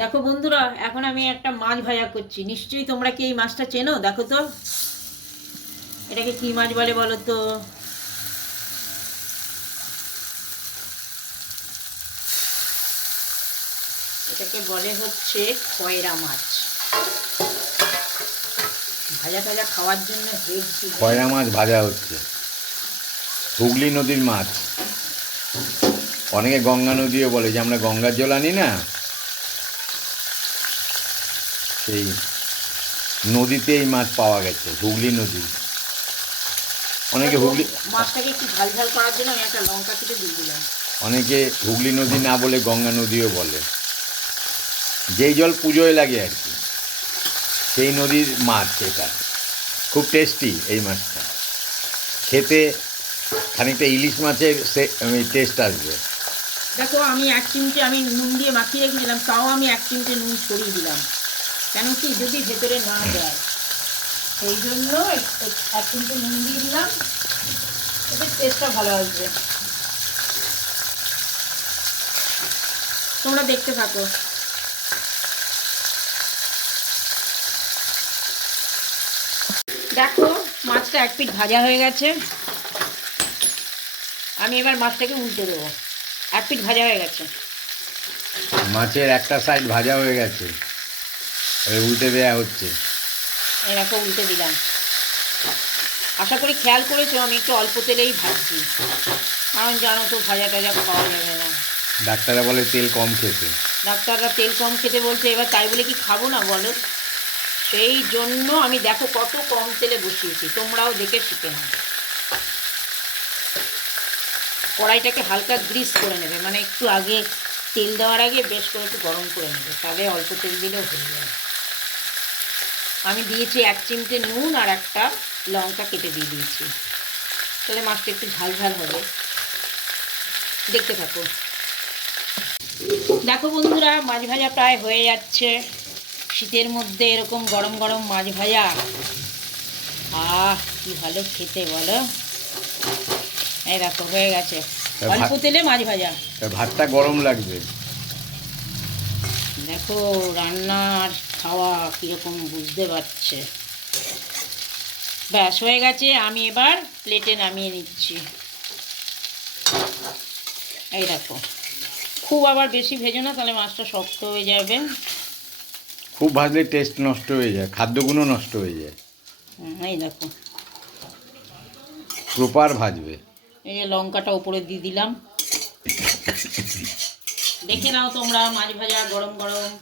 দেখো বন্ধুরা, এখন আমি একটা মাছ ভাজা করছি। নিশ্চয়ই তোমরা কি এই মাছটা চেনো? দেখো তো। এটাকে কি মাছ বলে বলো তো? এটাকে বলে হচ্ছে খয়রা মাছ। ভাজা টাজা খাওয়ার জন্য হেলছি খয়রা মাছ ভাজা হচ্ছে। হুগলি নদীর মাছ। অনেকে গঙ্গা নদীও বলে যে আমরা গঙ্গার জল আনি না? সেই নদীতে এই মাছ পাওয়া গেছে হুগলি নদী। অনেকে হুগলি মাছটাকে একটু ঝাল ঝাল করার জন্য আমি একটা লঙ্কা কেটে দিয়ে দিলাম। অনেকে হুগলি নদী না বলে গঙ্গা নদীও বলে। যেই জল পুজোয় লাগে আর কি। সেই নদীর মাছ এটা। খুব টেস্টি এই মাছটা। খেতে খানিকটা ইলিশ মাছের সে টেস্ট আসবে। দেখো আমি এক চিমটে আমি নুন দিয়ে মাখিয়ে রেখেছিলাম তাও আমি এক চিমটে নুন ছড়িয়ে দিলাম। কেন কি যদি ভেতরে না দেয় সেই জন্য এক- চিমটে নুন দিয়ে দিলাম। এতে টেস্টটা ভালো আসবে। তোমরা দেখতে থাকো। দেখো, মাছটা এক পিঠ ভাজা হয়ে গেছে। আমি এবার মাছটাকে উল্টে দেবো। এক পিঠ ভাজা হয়ে গেছে। মাছের একটা সাইড ভাজা হয়ে গেছে। উল্টে দেওয়া হচ্ছে। এরকম উল্টে দিলাম। আশা করি খেয়াল করেছ আমি একটু অল্প তেলেই ভাজছি। কারণ জানো তো ভাজা টাজা খাওয়া যাবে না। ডাক্তাররা বলে তেল কম খেতে। ডাক্তাররা তেল কম খেতে বলছে এবার তাই বলে কি খাব না বলো? সেই জন্য আমি দেখো কত কম তেলে বসিয়েছি তোমরাও দেখে শিখে নাও। কড়াইটাকে হালকা গ্রিস করে নেবে মানে একটু আগে তেল দেওয়ার আগে বেশ করে একটু গরম করে নেবে তবে অল্প তেল দিলেও হয়ে যাবে। আমি দিয়েছি এক চিমটে নুন আর একটা লঙ্কা কেটে দিয়ে দিয়েছি। তাহলে মাছটা একটু ঝাল ঝাল হবে। দেখতে থাকো। দেখো বন্ধুরা মাছ ভাজা প্রায় হয়ে যাচ্ছে। শীতের মধ্যে এরকম গরম গরম মাছ ভাজা। আহ কি ভালো খেতে বলো। এই দেখো হয়ে গেছে। অল্প তেলে মাছ ভাজা। ভাতটা গরম লাগবে। দেখো রান্নার খাওয়া কীরকম বুঝতে পারছে। ব্যাস হয়ে গেছে। আমি এবার প্লেটে নামিয়ে নিচ্ছি। এই দেখো। খুব আবার বেশি ভেজো না তাহলে মাছটা শক্ত হয়ে যাবে। খুব ভাজলে টেস্ট নষ্ট হয়ে যায় খাদ্যগুণও নষ্ট হয়ে যায়। এই দেখো। প্রপার ভাজবে। এই যে লঙ্কাটা উপরে দিয়ে দিলাম। দেখে নাও তোমরা মাছ ভাজা গরম গরম।